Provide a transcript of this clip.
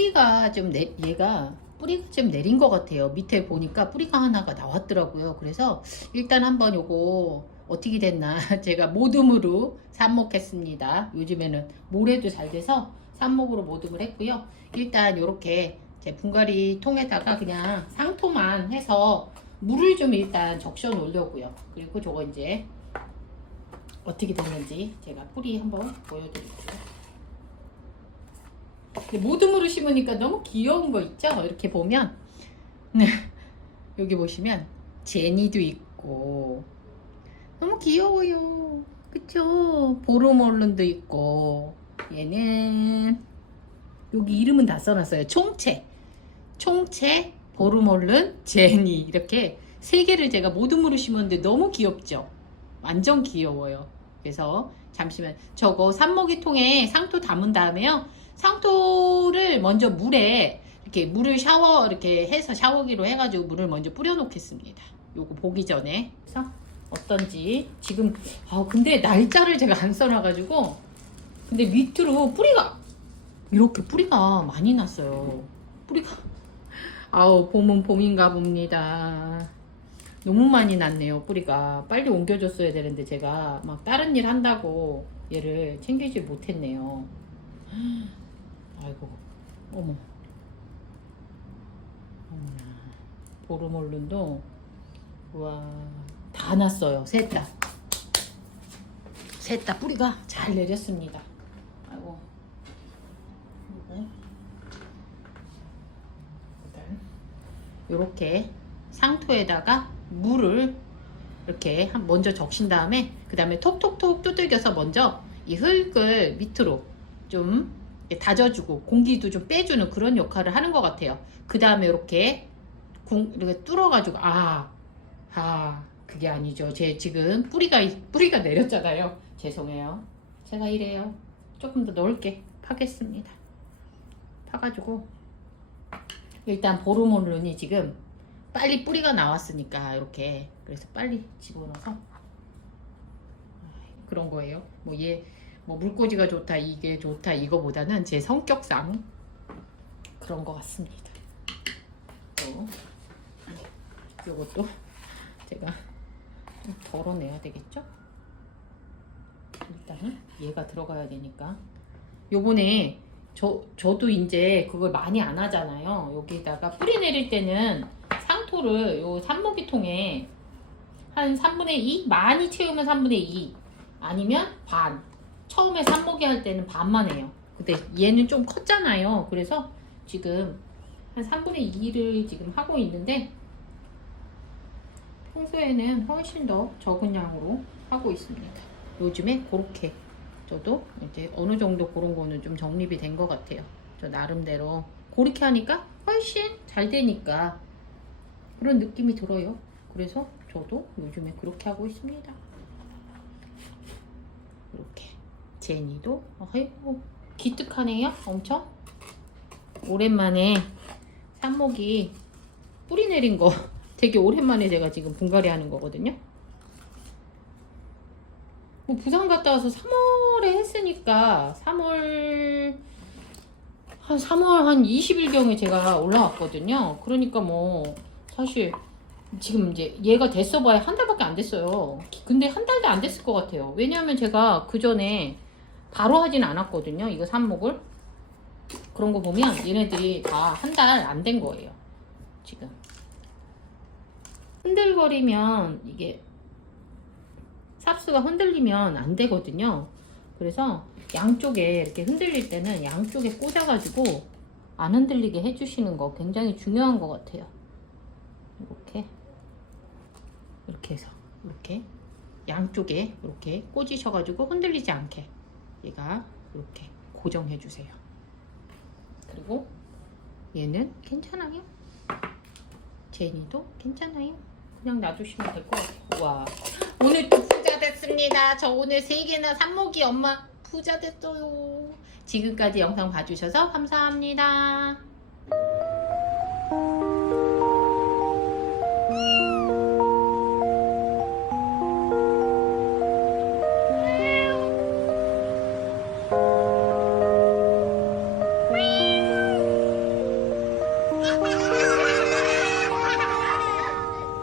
뿌리가 좀 내, 얘가 뿌리가 좀 내린 것 같아요. 밑에 보니까 뿌리가 하나가 나왔더라고요. 그래서 일단 한번 요거 어떻게 됐나 제가 모듬으로 삽목했습니다. 요즘에는 모래도 잘 돼서 삽목으로 모듬을 했고요. 일단 요렇게 제 분갈이 통에다가 그냥 상토만 해서 물을 좀 일단 적셔 놓으려고요. 그리고 저거 이제 어떻게 됐는지 제가 뿌리 한번 보여드릴게요. 근데 모듬으로 심으니까 너무 귀여운 거 있죠? 이렇게 보면 네. 여기 보시면 제니도 있고 너무 귀여워요. 그쵸? 보르몰룬도 있고 얘는 여기 이름은 다 써놨어요. 총채, 총채, 보르몰룬, 제니 이렇게 세 개를 제가 모듬으로 심었는데 너무 귀엽죠? 완전 귀여워요. 그래서 잠시만 저거 산모기 통에 상토 담은 다음에요. 상토를 먼저 물에 이렇게 물을 샤워 이렇게 해서 샤워기로 해가지고 물을 먼저 뿌려 놓겠습니다. 요거 보기 전에 그래서 어떤지 지금 아 근데 날짜를 제가 안 써놔가지고 근데 밑으로 뿌리가 이렇게 뿌리가 많이 났어요. 뿌리가 아우 봄은 봄인가 봅니다. 너무 많이 났네요 뿌리가 빨리 옮겨줬어야 되는데 제가 막 다른 일 한다고 얘를 챙기지 못했네요. 아이고 어머. 어머나. 보르몰룬도 우와 다 났어요 셋다. 셋다 뿌리가 잘 내렸습니다. 아이고. 요렇게 상토에다가 물을 이렇게 한- 먼저 적신 다음에 그 다음에 톡톡톡 두들겨서 먼저 이 흙을 밑으로 좀 이렇게 다져주고 공기도 좀 빼주는 그런 역할을 하는 것 같아요. 그 다음에 이렇게 공 이렇게 뚫어가지고 아, 아 그게 아니죠. 제 지금 뿌리가 뿌리가 내렸잖아요. 죄송해요. 제가 이래요. 조금 더 넓게 파겠습니다. 파가지고 일단 보르몬룬이 지금 빨리 뿌리가 나왔으니까 이렇게 그래서 빨리 집어넣어서 그런 거예요. 뭐얘 뭐 물꽂이가 좋다 이게 좋다 이거보다는 제 성격상 그런 것 같습니다. 또 이것도 제가 좀 덜어내야 되겠죠? 일단은 얘가 들어가야 되니까 요번에 저, 저도 이제 그걸 많이 안 하잖아요. 여기다가 뿌리 내릴 때는 상토를 요 산모기통에 한 3분의 2? 많이 채우면 3분의 2 아니면 반 처음에 산모기 할 때는 반만 해요. 근데 얘는 좀 컸잖아요. 그래서 지금 한 3분의 2를 지금 하고 있는데 평소에는 훨씬 더 적은 양으로 하고 있습니다. 요즘에 그렇게 저도 이제 어느 정도 그런 거는 좀 정립이 된 것 같아요. 저 나름대로 그렇게 하니까 훨씬 잘 되니까 그런 느낌이 들어요. 그래서 저도 요즘에 그렇게 하고 있습니다. 이렇게 제니도 아이고 기특하네요. 엄청 오랜만에 삽목이 뿌리 내린 거 되게 오랜만에 제가 지금 분갈이 하는 거거든요. 뭐 부산 갔다 와서 3월에 했으니까 3월 한 3월 한 20일경에 제가 올라왔거든요. 그러니까 뭐 사실 지금 이제 얘가 됐어 봐야 한 달밖에 안 됐어요. 근데 한 달도 안 됐을 것 같아요. 왜냐하면 제가 그 전에 바로 하진 않았거든요. 이거 삽목을. 그런 거 보면 얘네들이 다 한 달 안 된 거예요. 지금. 흔들거리면 이게 삽수가 흔들리면 안 되거든요. 그래서 양쪽에 이렇게 흔들릴 때는 양쪽에 꽂아가지고 안 흔들리게 해주시는 거 굉장히 중요한 것 같아요. 이렇게 이렇게 해서 이렇게 양쪽에 이렇게 꽂으셔가지고 흔들리지 않게 얘가 이렇게 고정해 주세요. 그리고 얘는 괜찮아요. 제니도 괜찮아요. 그냥 놔두시면 될 것 같아요. 와 오늘 또 부자 됐습니다. 저 오늘 세 개나 삽목이 엄마 부자 됐어요. 지금까지 영상 봐주셔서 감사합니다.